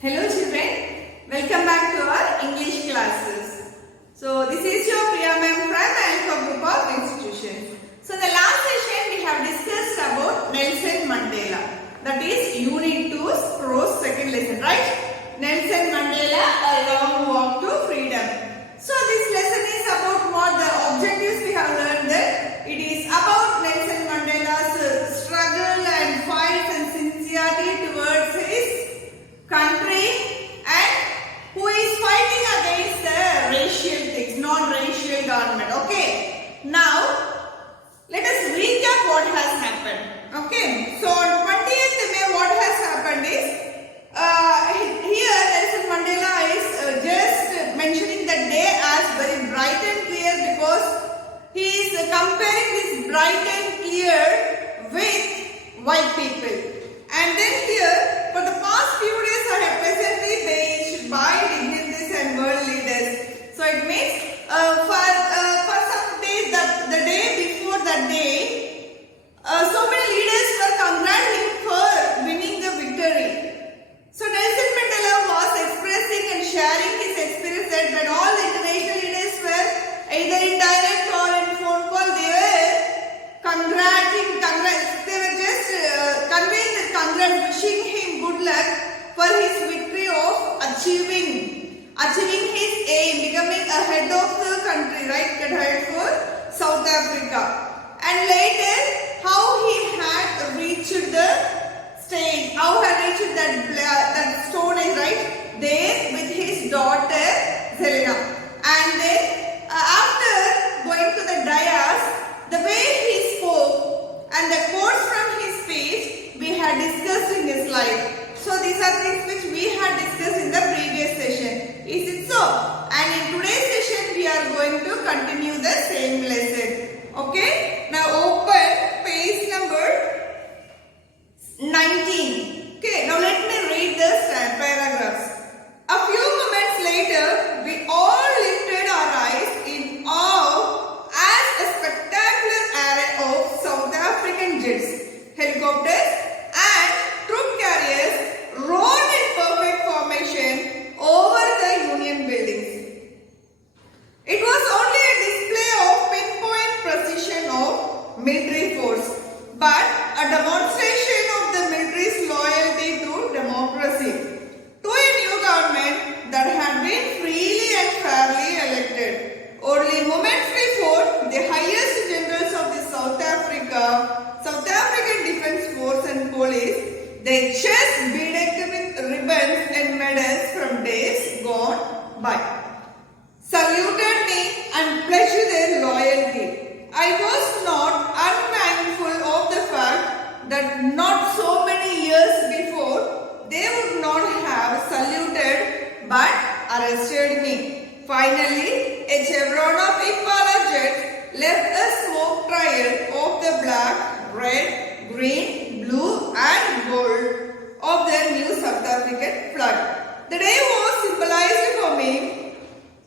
Hello children, welcome back to our English classes. So this is your Priya ma'am from Alpha Group of Institutions. So in the last session we have discussed about Nelson Mandela. That is Unit 2's prose second lesson, right? Nelson Mandela, A Long Walk to Freedom. So this lesson is about what the objectives we have learned that it is about Nelson Mandela's struggle and fight and sincerity towards his country and who is fighting against the racial things, non-racial government. Okay. Now, let us recap what has happened. Okay. So, on 20th May, what has happened is, here Nelson Mandela is just mentioning the day as very bright and clear because he is comparing this bright and clear with white people. And then here, for the past few days I have presently they should buy dignitaries and world leaders. So it means for some days, the day before that day, so many leaders were congratulating for winning the victory. So Nelson Mandela was expressing and sharing his experience that when all the international leaders were either in direct or in phone call, they were they were just conveying the congrats, wishing him good luck for his victory of achieving his aim, becoming a head of the country, right? Head for South Africa. And later, how he had reached the stage, how he had reached that stone age, right? There with his daughter Zelina. And then after going to the dais, the way he spoke and the quotes from his speech we had discussed in this slide. So these are things which we had discussed in the previous session. Is it so? And in today's session we are going to continue the same lesson. Okay? Now open page number 19. Okay, now let me read the paragraphs. A few moments later, we all lifted our eyes in awe as a spectacular array of South African jets, helicopters and troop carriers rolled in perfect formation over the Union buildings. It was only a display of pinpoint precision of military force, but a demonstration of the military's loyalty to democracy, to a new government that had been freely and fairly elected. Only moments before, the highest generals of the South African Defence Force and Police, their chests bedecked with ribbons and medals from days gone by, saluted me and pledged their loyalty. I was not unmindful of the fact that not so many years before, they would not have saluted but arrested me. Finally, a chevron of Impala jets left a smoke trail of the black, red, green, blue and gold of their new South African flag. The day was symbolized for me,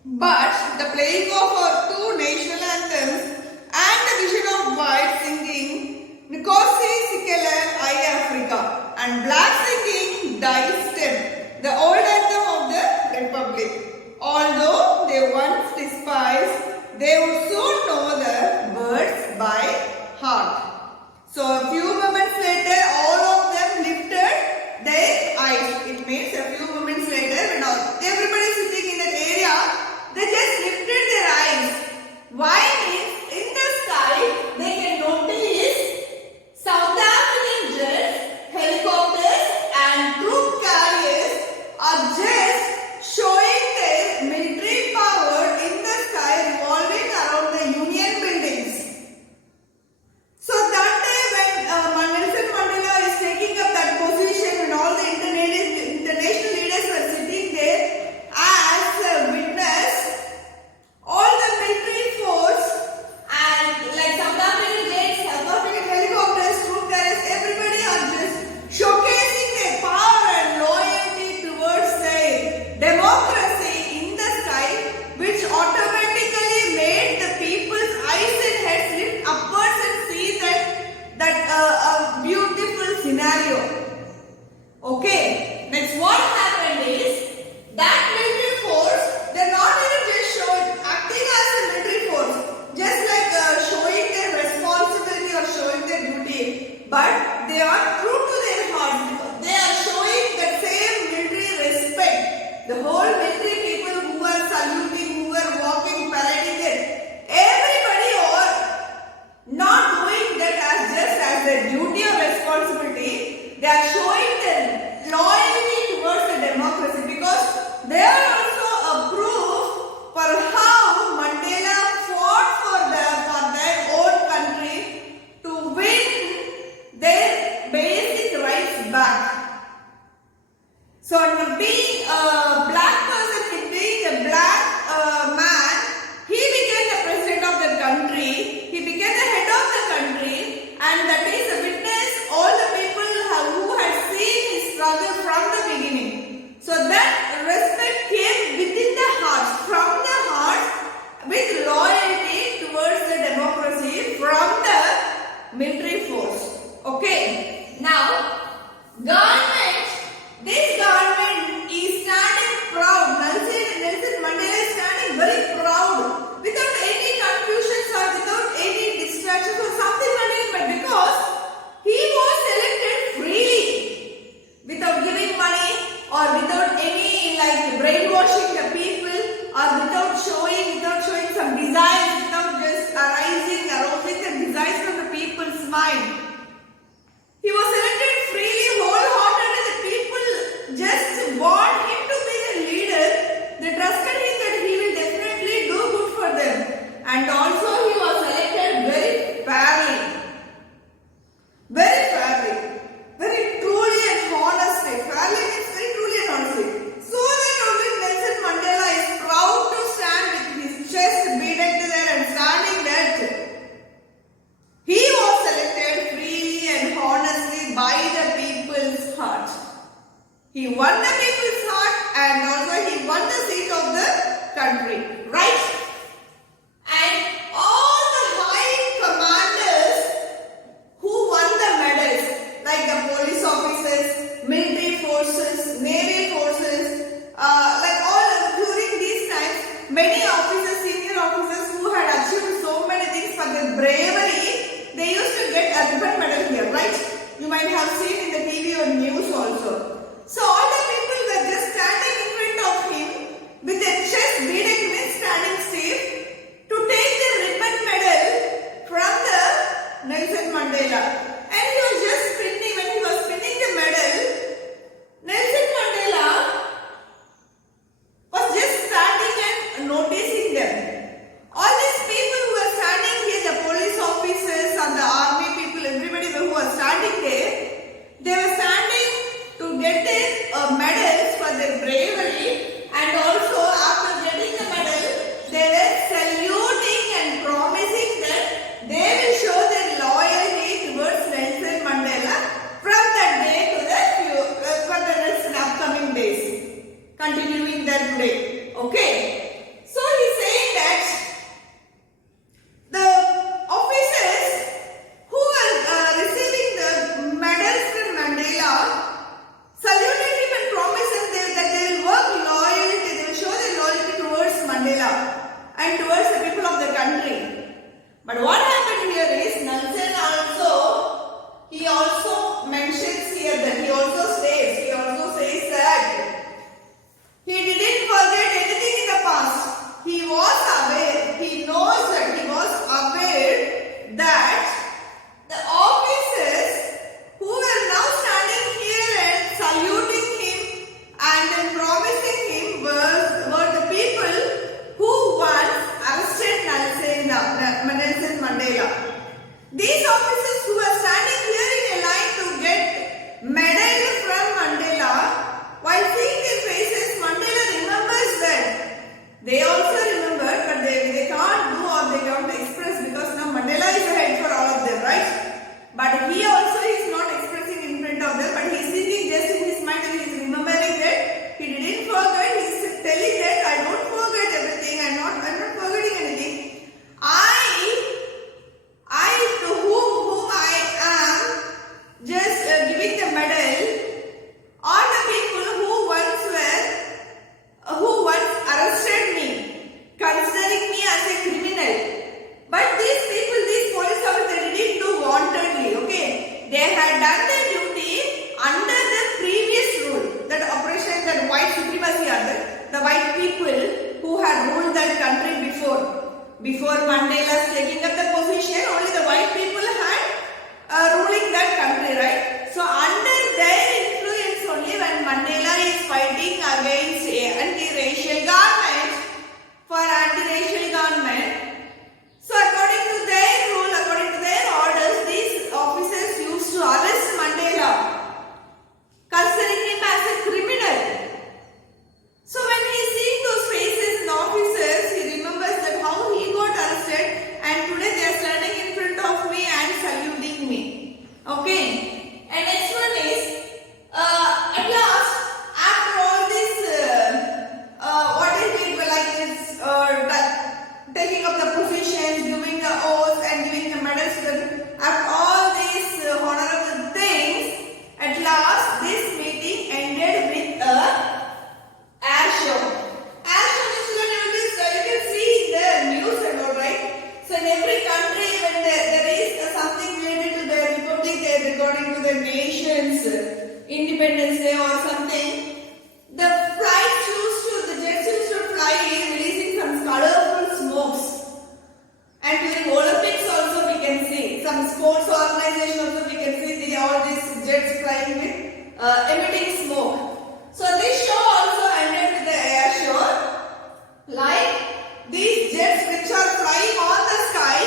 but the playing of our two national anthems and the vision of white singing Nkosi Sikelel I Africa and black singing Die Stem, the old anthem of the Republic. Although they once despised, they would soon know the words by heart. So a few moments later, all of them lifted their eyes. It means a few moments later, when the whole military people who were saluting, who were walking, parading it, everybody are not doing that as just as their duty or responsibility. They are showing their loyalty towards the democracy because they are also a proof for how Mandela fought for their own country to win their basic rights back. So being a black person, being a black man, he became the president of the country, he became the head of the country, and that is a witness all the people who had seen his struggle from the beginning. So that respect came within the hearts, from the hearts, with loyalty towards the democracy from the military force. Okay, now government, this government is standing proud. Nelson Mandela is standing very proud without any confusions or without any distractions or something like that, but because he was elected freely without giving money or without any like brainwashing the people or without showing some desires, without just arousing the desires from the people's mind. He was elected freely, wholeheartedly. The people just want him to be the leader. They trusted him that he will definitely do good for them. And also he was elected very fairly. Very fairly. Very truly and honestly. Fairly means very truly and honestly. So that only Nelson Mandela is proud to stand with his chest beaded there and standing that he was elected freely and honestly by the people's heart. He won the people's heart and also he won the seat of the country. Right? And all the high commanders who won the medals, like the police officers, military forces, navy forces, like all during these times, many officers, senior officers who had achieved so many things for their bravery, they used to get a ribbon medal here, right? You might have seen in the TV or news also. So all the people were just standing in front of him with their chest beaded, means standing stiff, to take the ribbon medal from the Nelson Mandela. And he was just spinning, when he was spinning the medal, Nelson Mandela was just standing and noticing them. All these people who were standing here, the police officers and the army people, everybody who was standing there, they were standing to get their medals for their bravery, and also after getting the medal, they were saluting and promising that they will show their loyalty towards Nelson Mandela from that day to for the next upcoming days, continuing that today. Okay, so he's saying that the officers who were receiving the medals from Mandela saluted him and promised him that they will work loyalty, they will show their loyalty towards Mandela and towards the people of the country. But what happened here is Nelson he also mentions here that he also says that he didn't forget anything in the past. country before. Before Mandela's taking up the position, only the white people had ruling that country, right? So under their influence only, when Mandela is fighting against anti-racial government, for anti-racial government, so according to their rule, according to their orders, these officers used to arrest Mandela, considering him as a criminal. So when he sees those faces and officers, he remembers that how he got arrested, and today they are standing in front of me and saluting me. Okay. And next one is, at last, after all this, what is it like this, taking up the positions, giving the oaths and giving the medals to them, after all these honorable things, at last this meeting ended with a air show. Air show means you can see in the news and all, right? So in every country when there is something related to the republic, they are recording to the nation's Independence Day or something, the jets used to fly releasing some colorful smokes. And during Olympics also we can see, some sports organization also we can see all these jets flying with emitting smoke. So this show also ended with the air show. Like these jets which are flying on the sky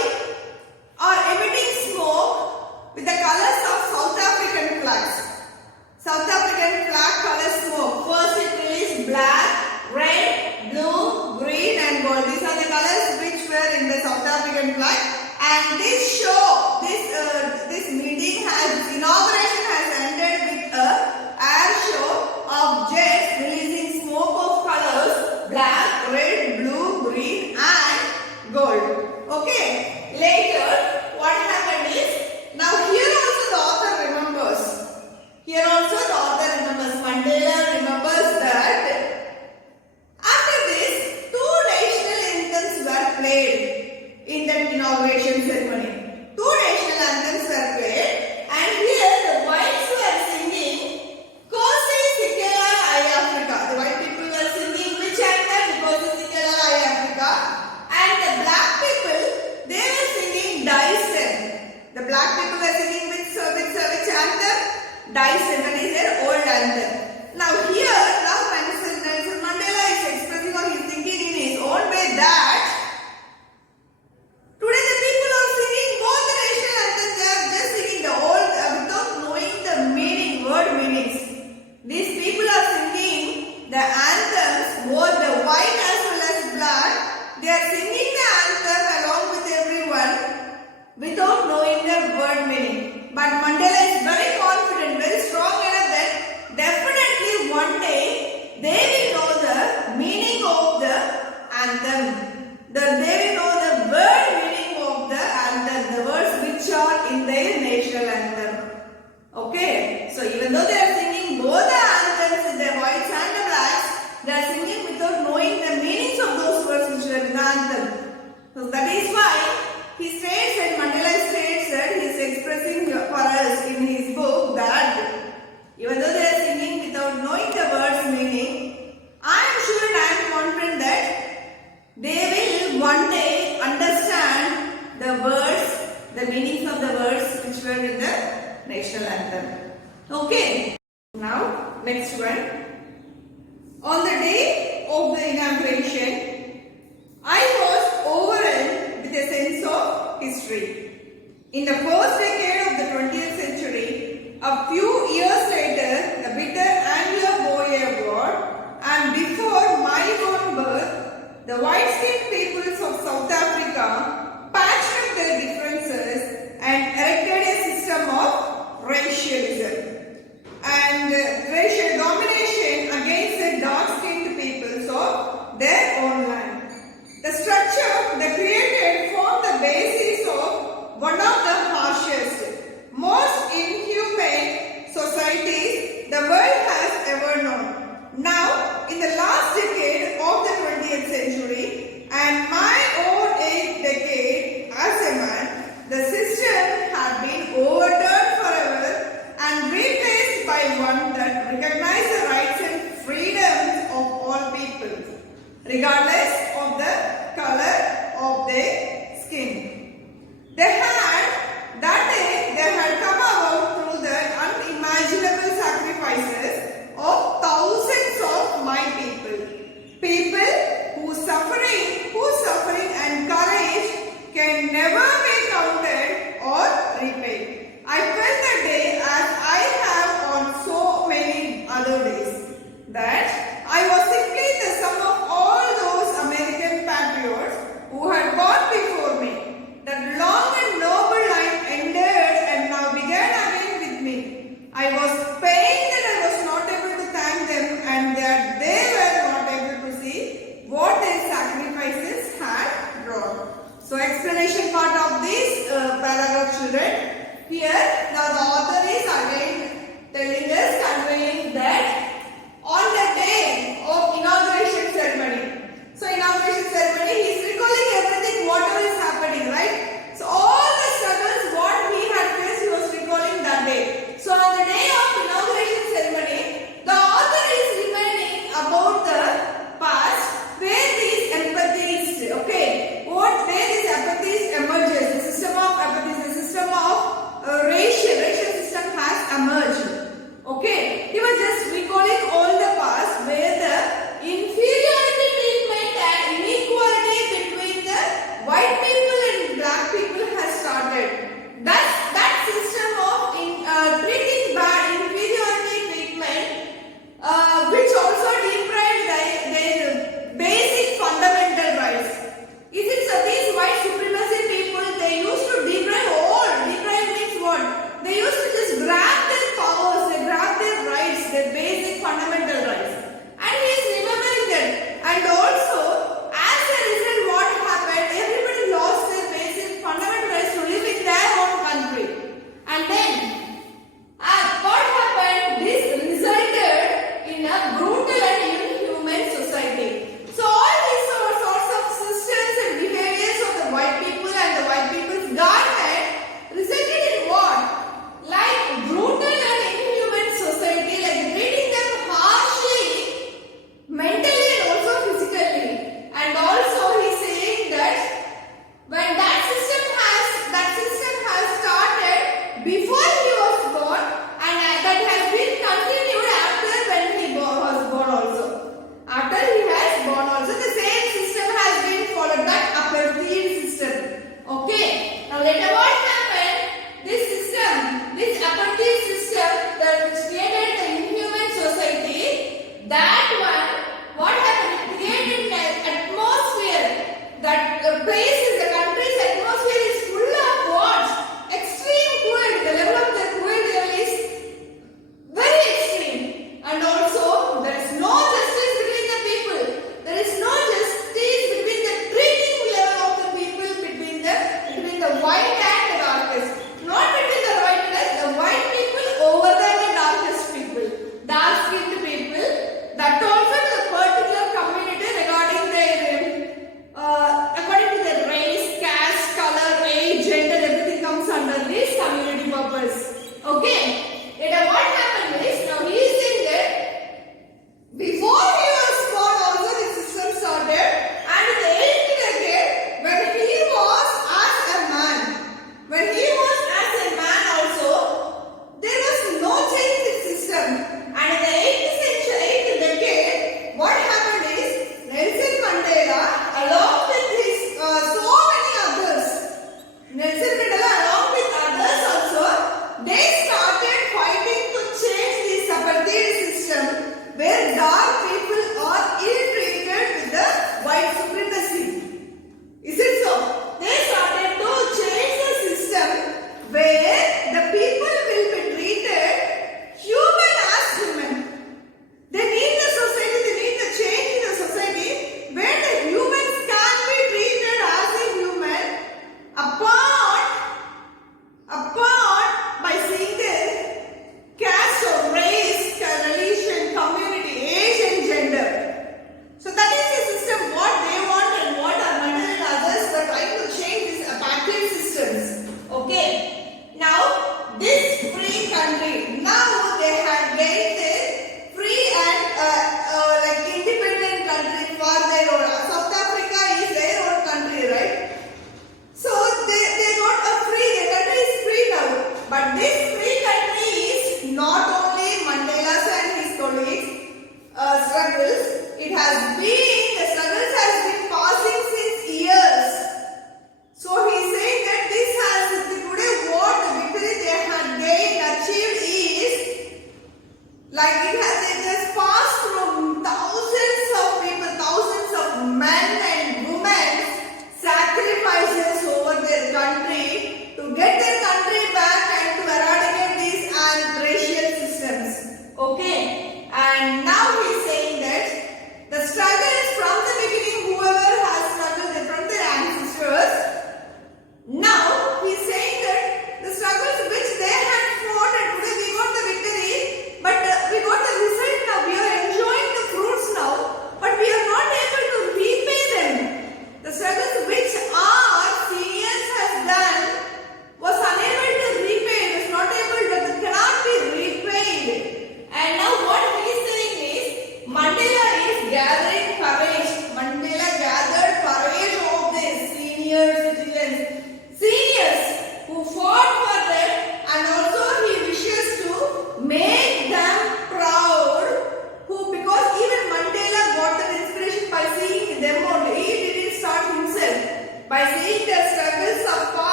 are emitting smoke with the colors of South African flags. South African flag color smoke. First it released black, red, blue, green and gold. These are the colors which were in the South African flag. And this show, this meeting inauguration has ended with a air show of jets releasing smoke of colors black, red, blue, green and gold. Okay. Later, what happened is, now here also the author remembers. Here also the author remembers. Mandela remembers that after this, 2 national anthems were played in that inauguration ceremony. 2 national anthems were played, and here the whites were singing Cbse Africa. The white people were singing which anthem? Cbse Africa. And the black people, they were singing Dyson. The black people were singing which anthem? Dyson, that is their old anthem. Now here, Nelson Mandela is expressing or he is thinking in his own way that today the people are singing both the national anthems. They are just singing the old without knowing the meaning, word meanings. These people are singing the anthems, both the white as well as black. They are singing the anthem along with everyone without knowing the word meaning. But Mandela is very confident, very strong enough that definitely one day they will know the meaning of the anthem. They will know the word meaning of the anthem, the words which are in their national anthem. Okay, so even though they are singing both the anthems, the whites and the blacks, they are singing without knowing the meanings of those words which are in the anthem. So that is why he states that Mandela states that he is expressing for us in his book that even though they are singing without knowing the words meaning, I am sure and I am confident that they will one day understand the words, the meanings of the words which were in the national anthem. Okay. Now, next one. On the day of the inauguration, I was overwhelmed with a sense of history. In the first decade of the 20th century, a few years later, the bitter Anglo-Boer War, and before my own birth, the white-skinned peoples of South Africa patched up their differences and erected a system of racialism and racial domination against the dark-skinned peoples of their own land. The structure they created formed the basis of one of the harshest, most inhumane societies the world has ever known. Now, in the last decade of the 20th century and my own eighth decade as a man, the system had been overturned forever and replaced by one that recognized the rights and freedoms of all people, regardless of the their skin. That day they had come about through the unimaginable sacrifices of thousands of my people. People whose suffering and courage can never be counted or repaid. I felt that day as I have on so many other days, that I was simply the sum of all those American patriots who had gone before me.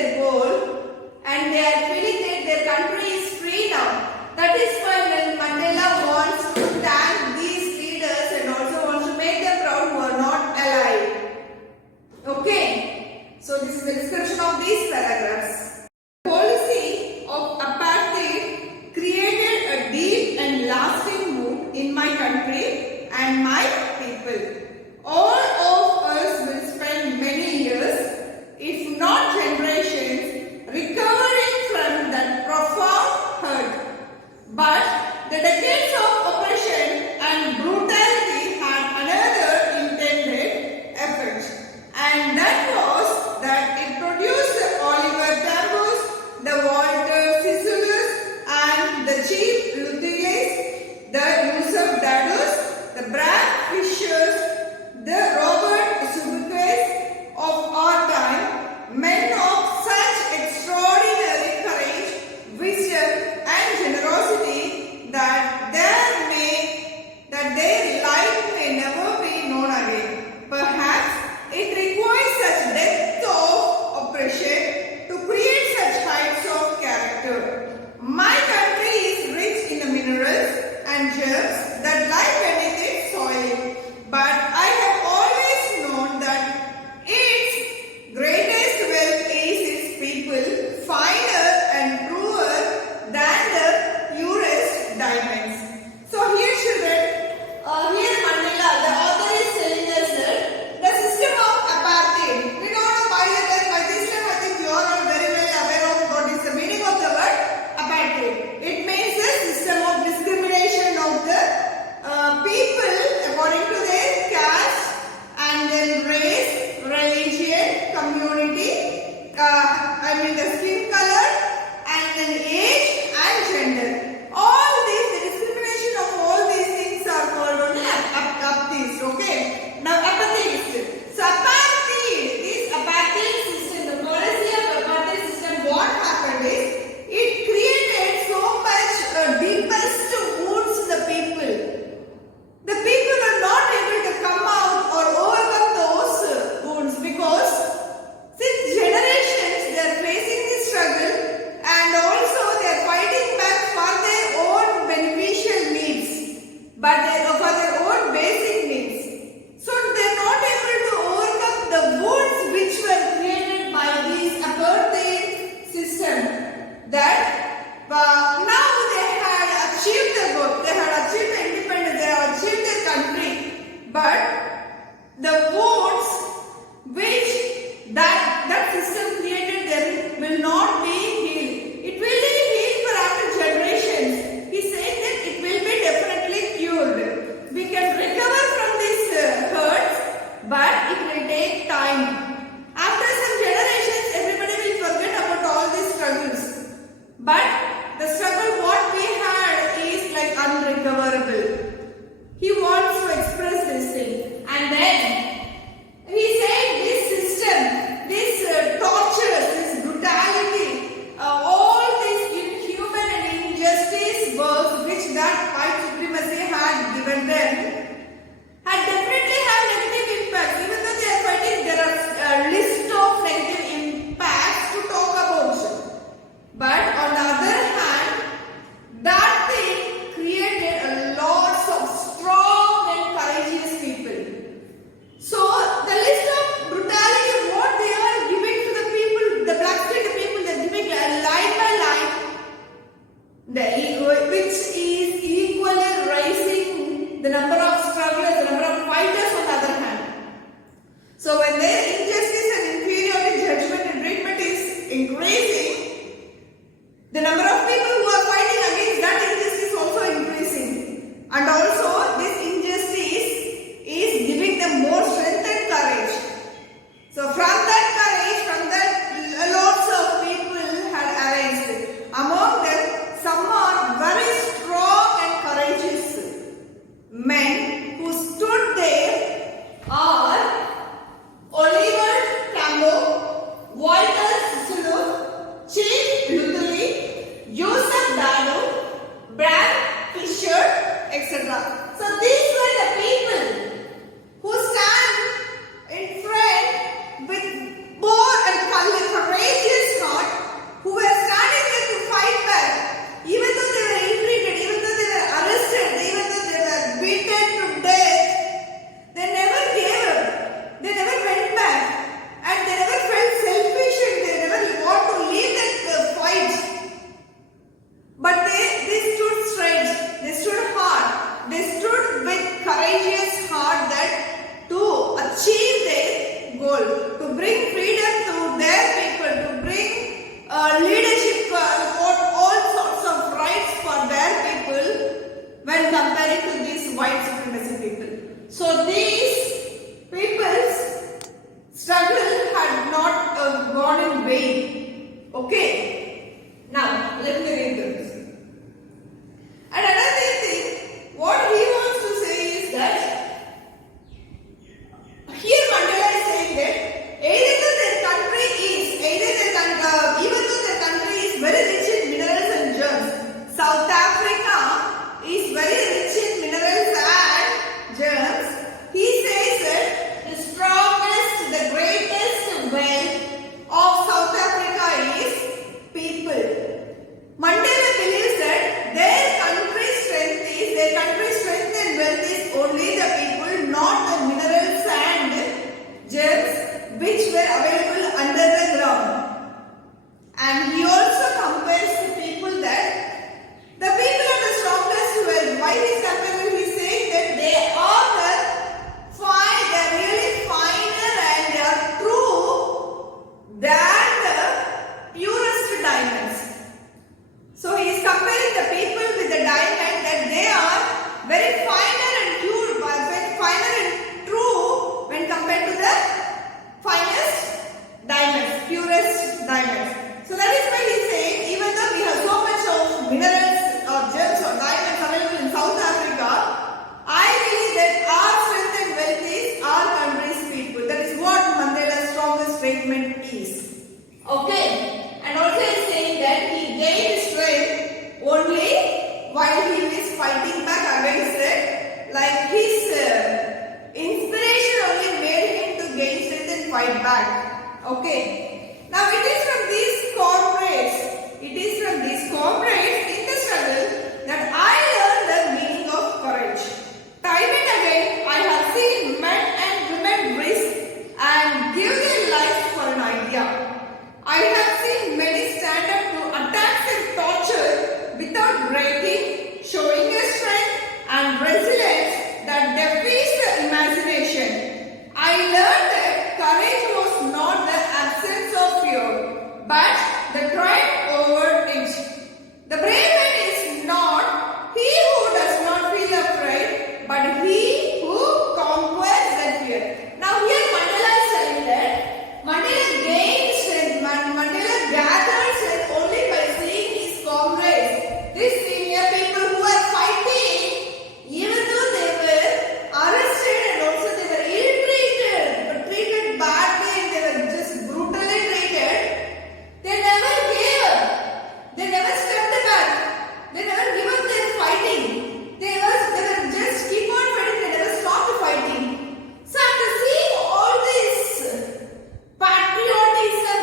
their goal and they are feeling that their country is free now. That is why Mandela wants to thank these leaders and also wants to make them proud who are not alive. Okay, so this is the description of these paragraphs. The policy of apartheid created a deep and lasting wound in my country and my people. All of us will spend many years, if not generations, recovering from that profound hurt. But the decades of oppression and brutality had another intended effect, and that was that it produced the Oliver Tambo's, the Walter Sisulu's, and the Chief Luthiers, the Yusuf Dadus, the Brad Fishers, the Robert Subuques of our time, men of such extraordinary courage, wisdom, and generosity that their life may never be known again. Perhaps it requires such depth of oppression to create such heights of character. My country is rich in the minerals and germs that lie beneath its soil, but I have always known that its greatest wealth is its people, finer and truer than the purest diamonds. So here children, here Mandela, the author is telling us that the system of apartheid, we don't know by this time I think you are all very well aware of what is the meaning of the word apartheid. It means the system of discrimination of the people according to their caste and then race, religion, community, the skin color and then age and gender. All these, the discrimination of all these things are called only apartheid. Okay. Now apartheid. So apartheid, this apartheid system, the policy of apartheid system, what happened is it created so much deepest wounds in the people. The people are not able to come out or overcome those wounds because since generations they are facing this struggle and also they are fighting back for their own beneficial needs, but for their own basic needs. So they are not able to overcome the wounds which were created by this apartheid system. That now they had achieved the goal, they had achieved the independence, they have achieved their country, but the wounds which that system created them will not be healed. It will be healed for after generations. He said that it will be definitely cured. We can recover from these hurts, but it will take time. After some generations, everybody will forget about all these struggles. But the struggle what we had is like unrecoverable. He wants to express this thing. And then he said this system, this torture, this brutality, all this inhuman and injustice work which that white supremacy had given them had definitely had negative impacts. Even though they are fighting, there are a list of negative impacts to talk about. But on the other hand, that thing created a lot of strong and courageous people. So the list of brutality, what they are giving to the people, the black skin people, they are giving line by line, which is equally raising the number of strugglers, the number of fighters on the other hand. So when their injustice and inferiority judgment and treatment is increasing, the number of people who are fighting against that injustice also increasing. And also this injustice is giving them more strength and courage. So from that courage, from that lots of people had arisen. Among them, some are very strong and courageous men who stood there are Oliver Tambo, Walter Sisulu, leadership, all sorts of rights for their people when comparing to these white supremacy people. So these people's struggle had not gone in vain. Okay. Now let me read this. And another thing, what he wants to say is that here Mandela is saying that even though their country is very rich in minerals and germs, South Africa is very rich in minerals and germs. He says that the strongest, the greatest wealth of South Africa is people. Mandela believes that their country's strength and wealth is only the people, not the minerals and gems which were available under the ground. And he also compares the people that the people are the strongest wealth. Why he is comparing? He is saying that they are really finer and they are true than the purest diamonds. So he is comparing the people with the diamond that they are very finer and pure, very finer and true when compared to the finest diamonds, purest diamonds. So that is why he is saying, even though we have so much of minerals or gems or diamonds available in South Africa, I believe that our strength and wealth is our country's people. That is what Mandela's strongest statement is. Okay. And also he is saying that he gained strength only while he is fighting back against it. Like his inspiration only made him to gain strength and fight back. Okay. Now it is from these comrades in the struggle that I learned the meaning of courage. Time and again I have seen men and women risk and give their lives for an idea. I have seen many stand up to attacks and torture without breaking, showing a strength and resilience that defies the imagination. I learned that courage was not the absence of fear, but the triumph over it. The brave man is not he who does not feel afraid, but he who conquers that fear. Now here Mandela is saying that Mandela gained strength, Mandela gathered strength only by seeing his comrades, these senior people who are fighting, even though they were arrested and also they were ill-treated, but treated badly and they were just brutally treated. They never gave up. They never stepped back. They never gave up their fighting. They were just keep on fighting. They never stopped fighting. So after seeing all this patriotism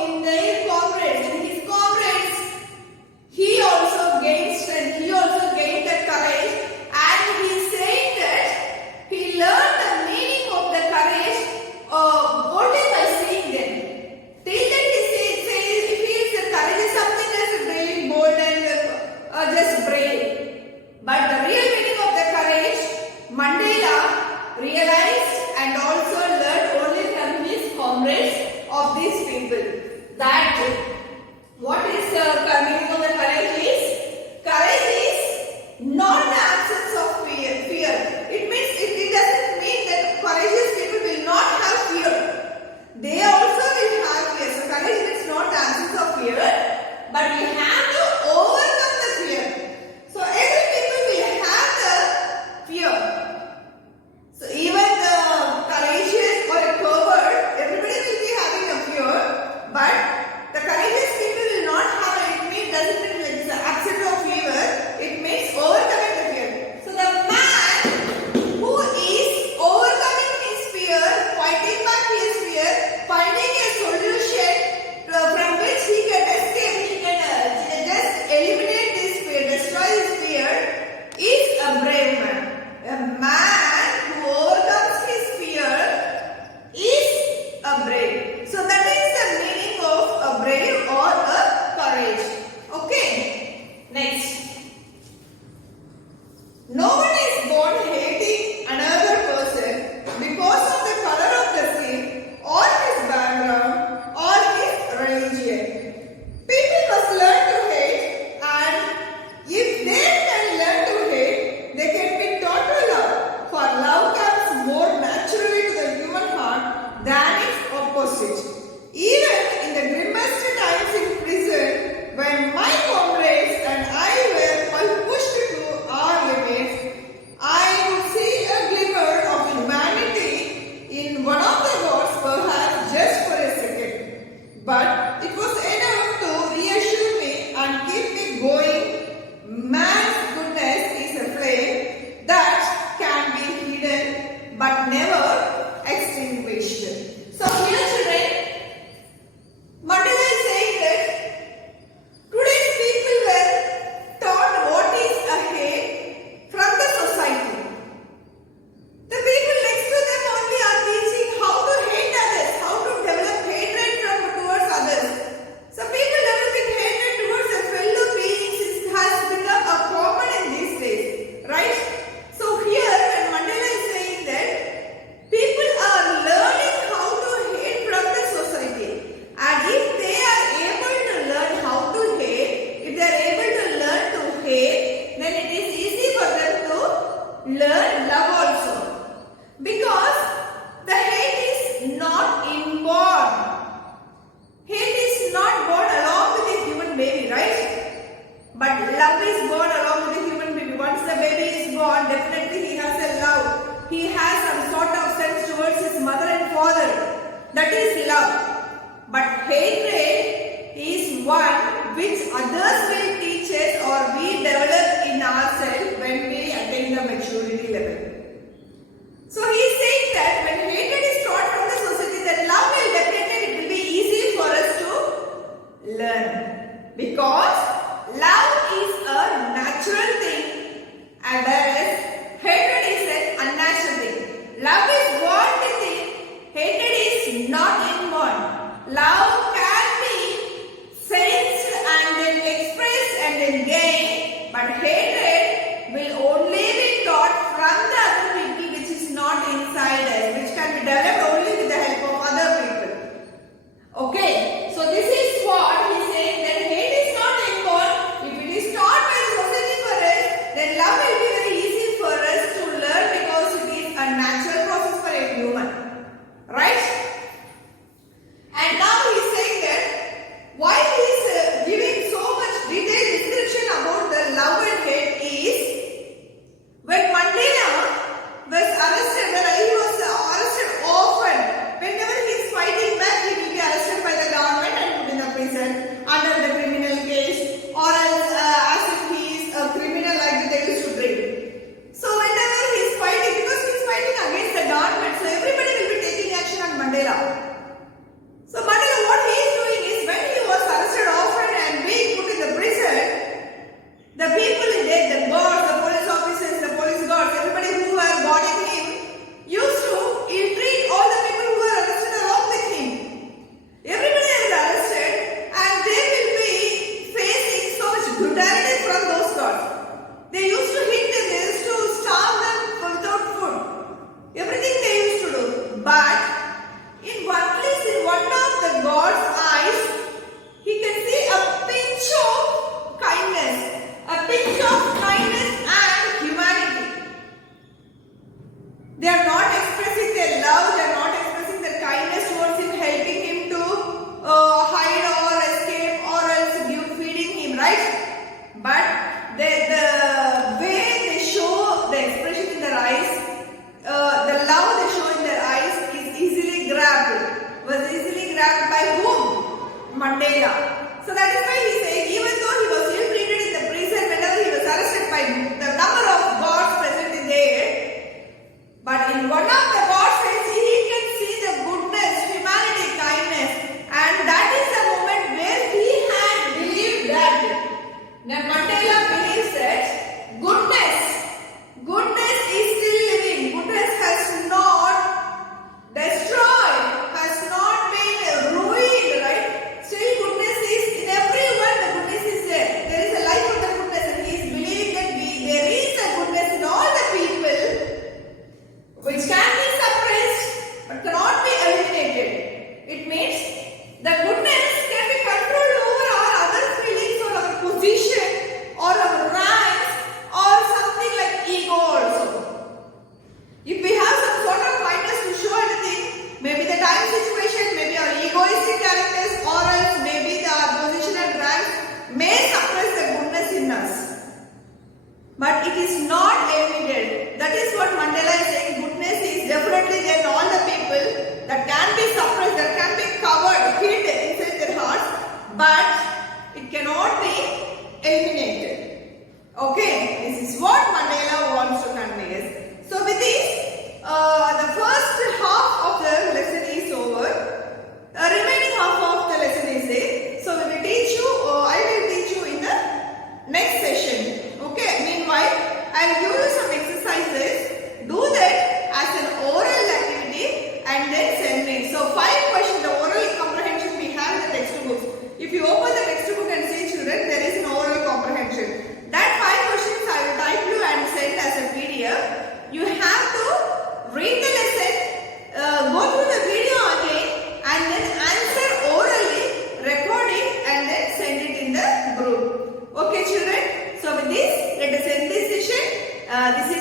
in their comrades, in his comrades, he also gained strength. He also gained the courage, and he is saying that he learned the meaning of the courage only by seeing them. Till then he feels that courage is something that's really bold and just brave. But the real meaning of the courage, Mandela realized and also learned only from his comrades of these people. That what is the meaning of the courage is? Courage is not the absence of fear. It means it doesn't mean that courageous people will not have fear. They also will have fear. So courage is not the absence of fear, but we have to overcome the fear. So every people will have the fear. So even the courageous or a coward, everybody will be having a fear, but the courageous people will not have it. Doesn't mean it's the absence of fear. It means overcoming the fear. So the man who is overcoming his fear, fighting back his fear, finding a solution from which he can escape, he can which others will teach us or we develop in ourselves when we attain the maturity level. So he is saying that when hatred is taught from the society, that love will definitely, it will be easy for us to learn. Because love is a natural thing and whereas hatred is an unnatural thing. Love is born within, hatred is not inborn. Love can be sensed and then expressed and then gained, but hatred will only be taught from the other people which is not inside us, which can be developed only with the help of other people. Okay, so this is what he is saying, that hate is not inborn. If it is taught by the society for us, then love will be very easy for us to learn because it is a natural process for a human. Right? And now he is saying that why he is giving so much detailed description about the love and hate is when Mandela was arrested, he was arrested often. Whenever he is fighting back, he will be arrested by the government and put in the prison under the criminal case or else as if he is a criminal like they used to treat. So whenever he is fighting, because he is fighting against the government, so everybody will be taking action on Mandela. So Mandela, what he is doing is when he was arrested often and being put in the prison, the people in there, the guards, the police officers, the police guards, everybody who were guarding him used to ill-treat all the people who were arrested along with him. Everybody is arrested and they will be facing so much brutality from those guards. They used to hit them, they used to starve them without food. Everything they used to do. But in one place, in one of the God's eyes, he can see a pinch of kindness. A pinch of kindness and humanity. They are not expressing their love, they are not expressing their kindness towards him, helping him to hide or escape or else feeding him, right? But the way they show the expression in their eyes, the love they show in their eyes is easily grabbed. Was easily grabbed by whom? Mandela. So that is why he says, even though he was ill-treated in the prison, whenever he was arrested by the number of gods present in there, but in one of the gods' face, he can see the goodness, humanity, kindness, and that is the moment where he had believed that. Now Mandela believes that goodness is still living. Goodness has not destroyed, has not been ruined, right? Still goodness is in everyone, the goodness is there. There is a life of the goodness and he is believing that there is a goodness in all the people which can be suppressed but cannot be eliminated. It means the goodness can be controlled over our other feelings or our position or our ranks or something like ego also. If we have some sort of kindness to show anything, maybe the time situation, maybe our egoistic characters or else maybe our position and rank may suppress the goodness in us. But it is not eliminated. That is what Mandela is saying. Goodness is definitely there in all the people that can be suppressed, that can be covered, hid inside their hearts, but it cannot be eliminated. Okay, this is what Mandela wants to convey us. So with this, the first half of the lesson is over. Remaining half of the lesson is there. So we will teach you, I will teach you in the next session. Okay, meanwhile, I will give you some exercises. Do that as an oral activity and then send me. So 5 questions, the oral comprehension we have in the textbooks. If you open the textbook and see children, there is an oral comprehension. That 5 questions I will type you and send as a PDF. You have to read the lesson, go through the video again and then answer orally, record it and then send it in the group. Okay children, so with this, let us end this session. This